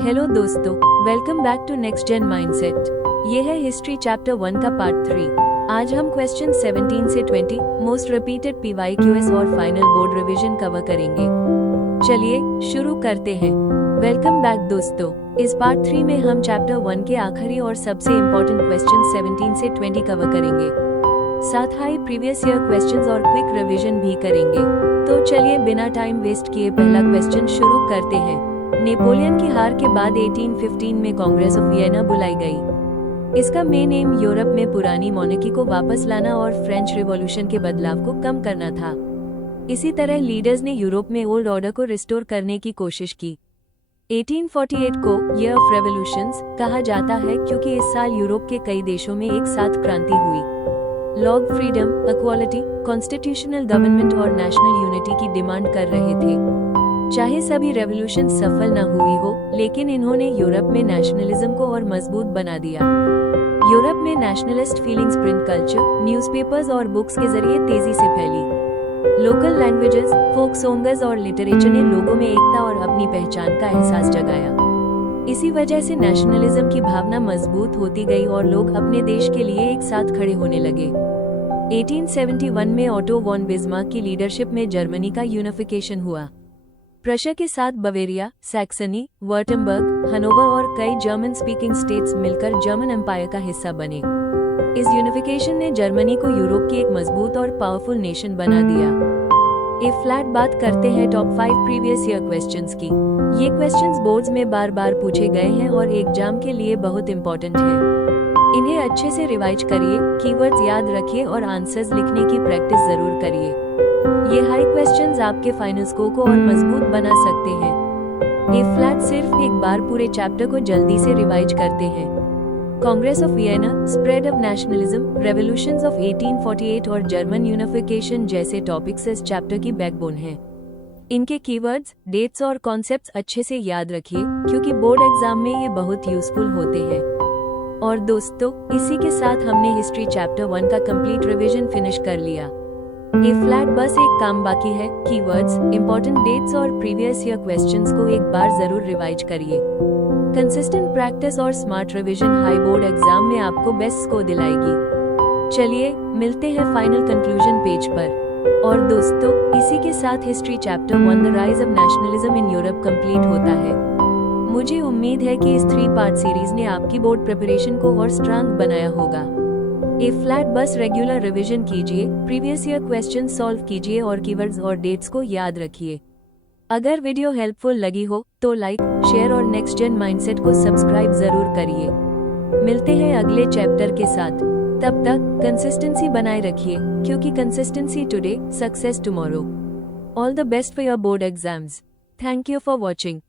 Hello दोस्तों, welcome back to Next Gen Mindset. ये है हिस्ट्री चैप्टर 1 का पार्ट 3। आज हम क्वेश्चन 17 से 20 मोस्ट रिपीटेड पीवाईक्यूएस और फाइनल बोर्ड रिवीजन कवर करेंगे। चलिए शुरू करते हैं। वेलकम बैक दोस्तों, इस पार्ट 3 में हम चैप्टर 1 के आखिरी और सबसे इम्पोर्टेंट क्वेश्चन 17 से 20 कवर करेंगे। साथ ही प्रीवियस ईयर क्वेश्चंस और क्विक रिवीजन भी करेंगे। तो चलिए बिना टाइम वेस्ट किए पहला क्वेश्चन शुरू करते हैं। नेपोलियन की हार के बाद 1815 में कांग्रेस ऑफ वियना बुलाई गई। इसका मेन एम यूरोप में पुरानी मोनार्की को वापस लाना और फ्रेंच रिवॉल्यूशन के बदलाव को कम करना था। इसी तरह लीडर्स ने यूरोप में ओल्ड ऑर्डर को रिस्टोर करने की कोशिश की। 1848 को ईयर ऑफ रेवोल्यूशंस कहा जाता है क्योंकि इस साल यूरोप के कई देशों में एक साथ क्रांति हुई। लोग फ्रीडम, इक्वालिटी, कॉन्स्टिट्यूशनल गवर्नमेंट और नेशनल यूनिटी की डिमांड कर रहे थे। चाहे सभी रेवोल्यूशन सफल न हुई हो, लेकिन इन्होंने यूरोप में नेशनलिज्म को और मजबूत बना दिया। यूरोप में nationalist feelings print culture, newspapers और बुक्स के जरिए तेजी से फैली। लोकल लैंग्वेजेस, फोक सॉन्ग्स और लिटरेचर ने लोगों में एकता और अपनी पहचान का एहसास जगाया। इसी वजह से नेशनलिज्म की भावना मजबूत होती गई और लोग अपने देश के लिए एक साथ खड़े होने लगे। 1871 में ऑटो वॉन बिस्मार्क की लीडरशिप में जर्मनी का यूनिफिकेशन हुआ। प्रशिया के साथ बवेरिया, सैक्सनी, वर्टेम्बर्ग, हनोवर और कई जर्मन स्पीकिंग स्टेट्स मिलकर जर्मन एम्पायर का हिस्सा बने। इस यूनिफिकेशन ने जर्मनी को यूरोप की एक मजबूत और पावरफुल नेशन बना दिया। एक फ्लैट बात करते हैं टॉप 5 प्रीवियस ईयर क्वेश्चंस की। ये क्वेश्चंस बोर्ड्स में बार बार पूछे गए हैं और एग्जाम के लिए बहुत इंपॉर्टेंट है। इन्हें अच्छे से रिवाइज करिए, कीवर्ड्स याद रखिए और आंसर्स लिखने की प्रैक्टिस जरूर करिए। ये हाई क्वेश्चंस आपके फाइनल स्कोर को और मजबूत बना सकते हैं। ए फ्लैट सिर्फ एक बार पूरे चैप्टर को जल्दी से रिवाइज करते हैं। Congress of Vienna, spread of nationalism, revolutions of 1848 और जर्मन यूनिफिकेशन जैसे टॉपिक्स इस चैप्टर की बैकबोन हैं। इनके कीवर्ड्स, डेट्स और कॉन्सेप्ट्स अच्छे से याद रखिए क्योंकि बोर्ड एग्जाम में ये बहुत यूजफुल होते हैं। और दोस्तों, इसी के साथ हमने हिस्ट्री चैप्टर 1 का कंप्लीट रिवीजन फिनिश कर लिया। ए फ्लैट बस एक काम बाकी है, कीवर्ड्स, इंपॉर्टेंट डेट्स और प्रीवियस ईयर क्वेश्चंस को एक बार जरूर रिवाइज करिए। कंसिस्टेंट प्रैक्टिस और smart revision high board exam में आपको बेस्ट स्कोर दिलाएगी। चलिए मिलते हैं फाइनल कंक्लूजन पेज पर। और दोस्तों, इसी के साथ history chapter 1 the rise of nationalism in Europe complete होता है। मुझे उम्मीद है कि इस 3 पार्ट सीरीज ने आपकी बोर्ड प्रिपरेशन को और स्ट्रांग बनाया होगा। ए फ्लैट बस रेगुलर रिवीजन कीजिए, प्रीवियस ईयर क्वेश्चन सॉल्व कीजिए और कीवर्ड्स और डेट्स को याद रखिए। अगर वीडियो हेल्पफुल लगी हो तो लाइक, शेयर और नेक्स्ट जेन माइंडसेट को सब्सक्राइब जरूर करिए। मिलते हैं अगले चैप्टर के साथ। तब तक कंसिस्टेंसी बनाए रखिए क्योंकि consistency today, success tomorrow. All the best for your board exams. Thank you for watching.